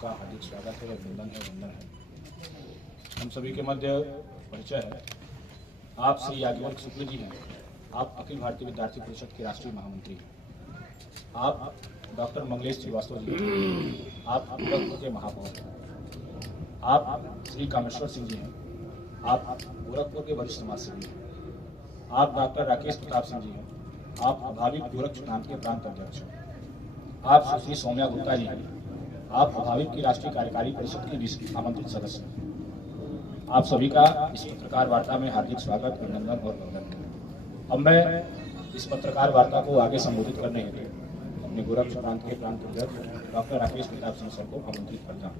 का हार्दिक स्वागत है, अभिनंदन है, वंदन है। हम सभी के मध्य परिचय है। आप श्री याज्ञवल्क्य शुक्ल जी हैं। आप अखिल भारतीय विद्यार्थी परिषद के राष्ट्रीय महामंत्री हैं। आप डॉक्टर मंगलेश श्रीवास्तव जी हैं। आप गोरखपुर के महापौर हैं। आप श्री कामेश्वर सिंह जी हैं। आप गोरखपुर के वरिष्ठ समाजसेवी हैं। आप डॉक्टर राकेश प्रताप सिंह जी हैं। आप भावी गोरखपुर प्रांत के प्रांत अध्यक्ष हैं। आप सुश्री सौम्या गुप्ता जी हैं। आप अभावित की राष्ट्रीय कार्यकारी परिषद के आमंत्रित सदस्य हैं। आप सभी का इस पत्रकार वार्ता में हार्दिक स्वागत, अभिनंदन और वंदन है। अब मैं इस पत्रकार वार्ता को आगे संबोधित करने हेतु अपने गोरखपुर प्रांत के प्रांत अध्यक्ष डॉक्टर राकेश प्रताप सिंह सर को आमंत्रित करता हूँ।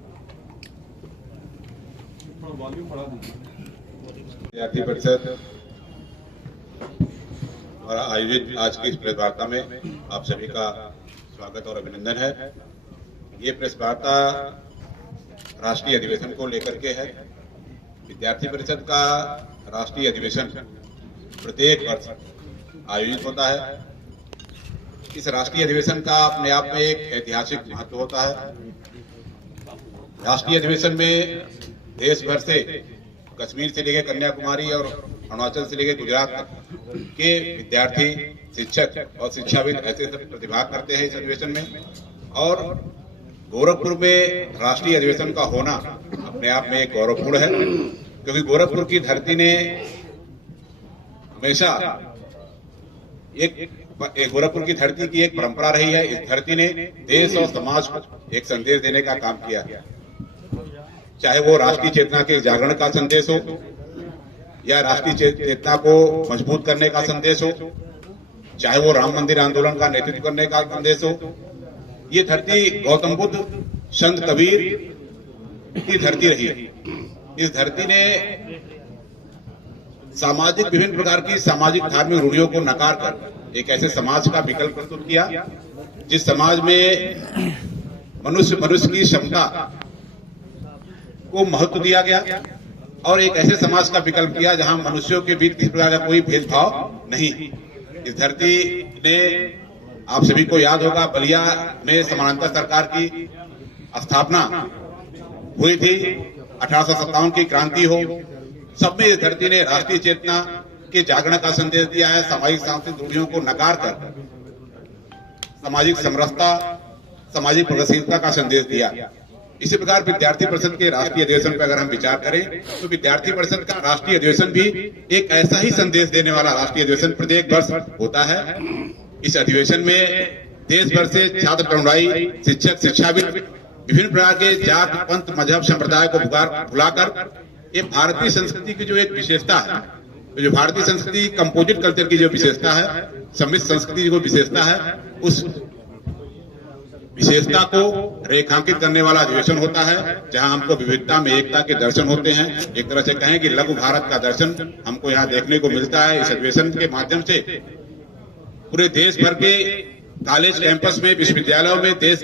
विद्यार्थी परिषद द्वारा आयोजित आज की इस प्रेस वार्ता में आप सभी का स्वागत और अभिनंदन है। ये प्रेस वार्ता राष्ट्रीय अधिवेशन को लेकर के है। विद्यार्थी परिषद का राष्ट्रीय अधिवेशन प्रत्येक वर्ष आयोजित होता है। इस राष्ट्रीय अधिवेशन का अपने आप में एक ऐतिहासिक महत्व होता है। राष्ट्रीय अधिवेशन में देश भर से, कश्मीर से लेकर कन्याकुमारी और अरुणाचल से लेकर गुजरात तक के विद्यार्थी, शिक्षक और शिक्षाविद ऐसे सब प्रतिभाग करते हैं इस अधिवेशन में। और गोरखपुर में राष्ट्रीय अधिवेशन का होना अपने आप में एक गौरवपूर्ण है, क्योंकि गोरखपुर की धरती ने हमेशा गोरखपुर की धरती की एक परंपरा रही है। इस धरती ने देश और समाज को एक संदेश देने का काम किया, चाहे वो राष्ट्रीय चेतना के जागरण का संदेश हो या राष्ट्रीय चेतना को मजबूत करने का संदेश हो, चाहे वो राम मंदिर आंदोलन का नेतृत्व करने का संदेश हो। ये धरती गौतम बुद्ध, संत कबीर की धरती रही है। इस धरती ने सामाजिक विभिन्न प्रकार की सामाजिक धार्मिक रूढ़ियों को नकार कर एक ऐसे समाज का विकल्प प्रस्तुत किया जिस समाज में मनुष्य की क्षमता को महत्व दिया गया, और एक ऐसे समाज का विकल्प किया जहां मनुष्यों के बीच किसी प्रकार का कोई भेदभाव नहीं। इस धरती ने, आप सभी को याद होगा, बलिया में समानांतर सरकार की स्थापना हुई थी। 1857 की क्रांति हो, सब में इस धरती ने राष्ट्रीय चेतना के जागरण का संदेश दिया है। सामाजिक सांस्कृतिक रूढ़ियों को नकार कर सामाजिक समरसता, सामाजिक प्रगतिशीलता का संदेश दिया। इसी प्रकार विद्यार्थी परिषद के राष्ट्रीय अधिवेशन पर अगर हम विचार करें तो विद्यार्थी परिषद का राष्ट्रीय अधिवेशन भी एक ऐसा ही संदेश देने वाला राष्ट्रीय अधिवेशन प्रत्येक वर्ष होता है। इस अधिवेशन में देश भर से छात्र टंडवाई, शिक्षक, शिक्षाविद विभिन्न प्रकार के जात, पंथ, मजहब, संप्रदाय को भुलाकर ये भारतीय संस्कृति की जो एक विशेषता है, जो भारतीय संस्कृति कंपोजिट कल्चर की जो विशेषता है, सम्मिश्र संस्कृति की जो विशेषता है, उस विशेषता को रेखांकित करने वाला अधिवेशन होता है, जहां हमको विविधता में एकता के दर्शन होते हैं। एक तरह से कहें कि लघु भारत का दर्शन हमको यहाँ देखने को मिलता है। इस अधिवेशन के माध्यम से पूरे देश भर के कॉलेज कैंपस में, विश्वविद्यालयों में देश